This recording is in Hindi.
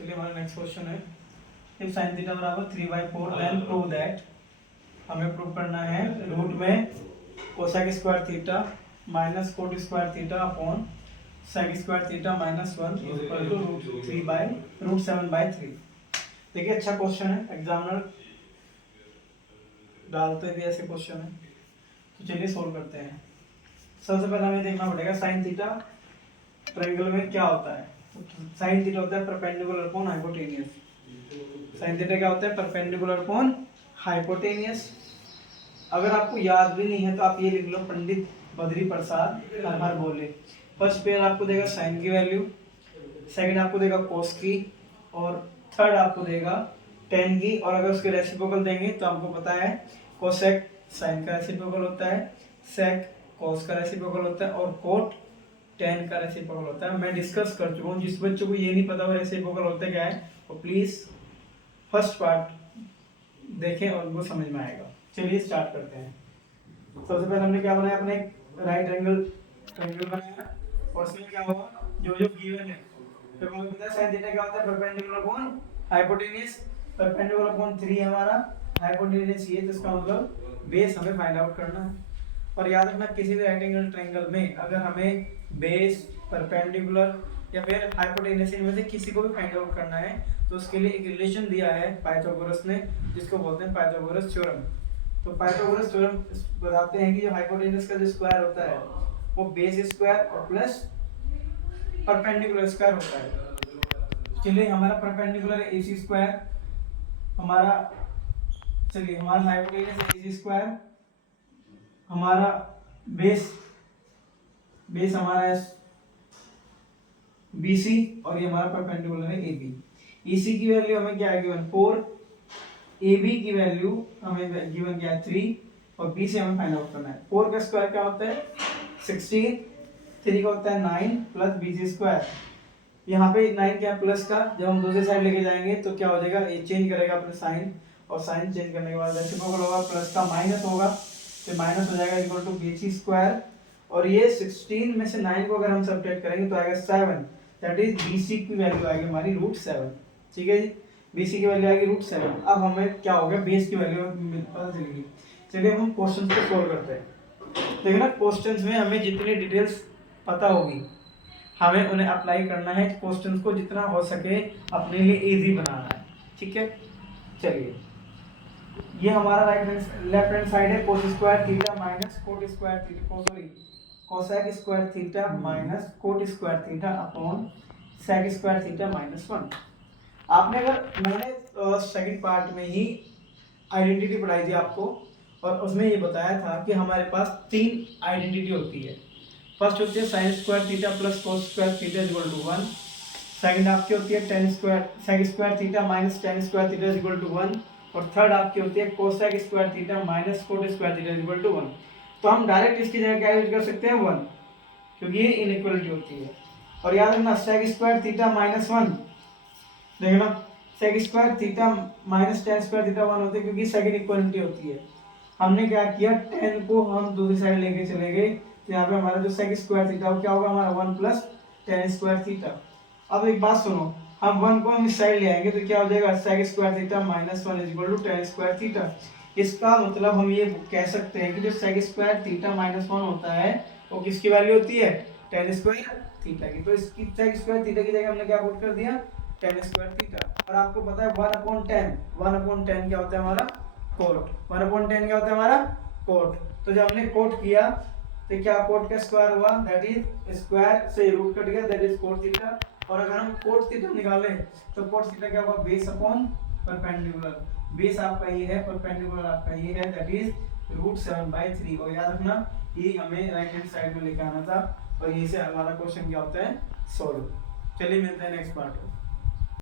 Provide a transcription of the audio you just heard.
चलिए हमारा नेक्स्ट क्वेश्चन है, इफ sin थीटा बराबर 3/4 देन प्रूव दैट। हमें प्रूव करना है रूट में cosec square theta minus cot square theta upon sec square theta minus 1 equal to √7/3। देखिए अच्छा क्वेश्चन है, एग्जामिनर डालते भी ऐसे क्वेश्चन है, तो चलिए सोल्व करते हैं। सबसे पहले हमें देखना पड़ेगा साइन थीटा ट्रायंगल में क्या होता है। साइन थीटा होता है perpendicular upon hypotenuse. Sine theta क्या होता है? Perpendicular upon hypotenuse. अगर आपको याद भी नहीं है तो आप ये लिख लो, पंडित बद्री प्रसाद हर बोले। फर्स्ट पेयर आपको देगा साइन की वैल्यू, सेकंड आपको देगा कोस की, और थर्ड आपको देगा टेन की। और अगर उसके रेसिप्रोकल देंगे तो आपको पता है कोसेक साइन का रेसिप्रोकल होता है, सेक कोस का रेसिप्रोकल होता है, और कोट टेन का रेसिप्रोकल होता है। मैं डिस्कस कर चुका हूँ, जिस बच्चों को ये नहीं पता वो रेसिप्रोकल होता क्या है वो प्लीज फर्स्ट पार्ट देखें और उनको समझ में आएगा। चलिए स्टार्ट करते हैं। सबसे पहले हमने क्या बनाया, अपने राइट एंगल ट्रायंगल बनाया, और उसमें क्या हुआ जो जो गिवन है, तो हमें पता है sin थीटा क्या होता है? Perpendicular upon hypotenuse. Perpendicular upon 3 है हमारा, हाइपोटेन्यूज ये, तो इसका मतलब बेस हमें फाइंड आउट करना है। और याद रखना किसी भी राइट एंगल ट्रायंगल में अगर हमें बेस, परपेंडिकुलर या फिर हाइपोटेन्यूज इनमें से किसी को भी फाइंड आउट करना है तो उसके लिए एक रिलेशन दिया है पाइथागोरस ने, जिसको बोलते हैं पाइथागोरस थ्योरम। तो पाइथागोरस थ्योरम बताते हैं कि जो हाइपोटेन्यूज का जो स्क्वायर होता है वो बेस स्क्वायर और प्लस परपेंडिकुलर स्क्वायर होता है। चलिए हमारा परपेंडिकुलर AC स्क्वायर, हमारा चलिए हमारा हाइपोटेन्यूज AC स्क्वायर, हमारा बेस हमारा है BC, और ये हमारा परपेंडिकुलर है AB। EC की वैल्यू हमें क्या है गिवन 4, AB की वैल्यू हमें गिवन क्या है 3, और B से हमें फाइंड आउट करना है। 4 का स्क्वायर क्या होता है 16, 3 का होता है 9 प्लस BC स्क्वायर। यहाँ पे 9 क्या है प्लस का, जब हम दूसरी साइड लेके जाएंगे तो क्या हो जाएगा, ये चेंज करेगा अपने साइन, और साइन चेंज करने के बाद रेसिप्रोकल होगा, प्लस का माइनस होगा तो माइनस हो जाएगा इक्वल टू BC स्क्वायर। और ये 16 में से 9 को अगर हम सब्ट्रैक्ट करेंगे तो आएगा 7, दैट इज BC की वैल्यू आएगी हमारी √7। ठीक है जी, BC की वैल्यू आएगी √7। अब हमें क्या हो गया, बेस की वैल्यू पता चलेगी। चलिए हम क्वेश्चन को सोल्व करते हैं। देखिए ना क्वेश्चंस में हमें जितनी डिटेल्स पता होगी हमें उन्हें अप्लाई करना है, क्वेश्चंस को जितना हो सके अपने लिए इजी बनाना है। ठीक है, चलिए ये हमारा लेफ्ट हैंड साइड है cos square theta minus cot square theta, sorry cosec square theta minus cot square theta upon sec square theta minus 1। आपने अगर मैंने सेकंड पार्ट में ही आइडेंटिटी पढ़ाई थी आपको, और उसमें ये बताया था कि हमारे पास 3 आइडेंटिटी होती है। फर्स्ट होती है sine square theta plus cos square theta equal to 1। Second आपकी होती है tan square sec square theta minus tan square theta equal to 1। और थर्ड आपकी होती है cosec square theta minus cot square theta equal to 1। तो हम डायरेक्ट इसकी जगह क्या यूज कर सकते हैं 1, क्योंकि ये इनइक्वालिटी होती है। और याद रखना सेक स्क्वायर थीटा माइनस 1, देखना sec square theta minus tan square theta 1 होते हैं क्योंकि सेकंड इक्वालिटी होती है। हमने क्या किया 10 को हम दूसरी साइड लेके चले गए, तो यहाँ पे हमारा जो सेक स्क्वायर थीटा वो क्या होगा हमारा 1 प्लस टेन स्क्वायर थीटा। अब एक बात सुनो, हम 1 को हम इस साइड ले आएंगे तो क्या हो जाएगा sec square theta minus 1 is equal to tan square theta. इसका मतलब हम ये कह सकते हैं कि जो सेक स्क्वायर थीटा माइनस 1 होता है वो किसकी वैल्यू होती है टेन स्क्वायर थीटा की। तो इसकी सेक स्क्वायर थीटा की जगह हमने क्या पुट कर दिया टेन स्क्वायर थीटा। और आपको पता है 1/10 क्या होता है हमारा कोट, 1/10 क्या होता है हमारा कोट। तो जब हमने कोट किया तो क्या कोट का स्क्वायर हुआ, दैट इज स्क्वायर से रूट कट गया, दैट इज कोट थीटा। और अगर हम कोट थीटा निकाले तो कोट थीटा क्या होगा बेस अपॉन परपेंडिकुलर। बेस आपका ये है, परपेंडिकुलर आपका ये है, दैट इज √7/3। और याद रखना ये हमें राइट हैंड साइड में लेके आना था, और यहीं से हमारा क्वेश्चन क्या होता है सोल्व। चलिए मिलते हैं नेक्स्ट पार्ट में।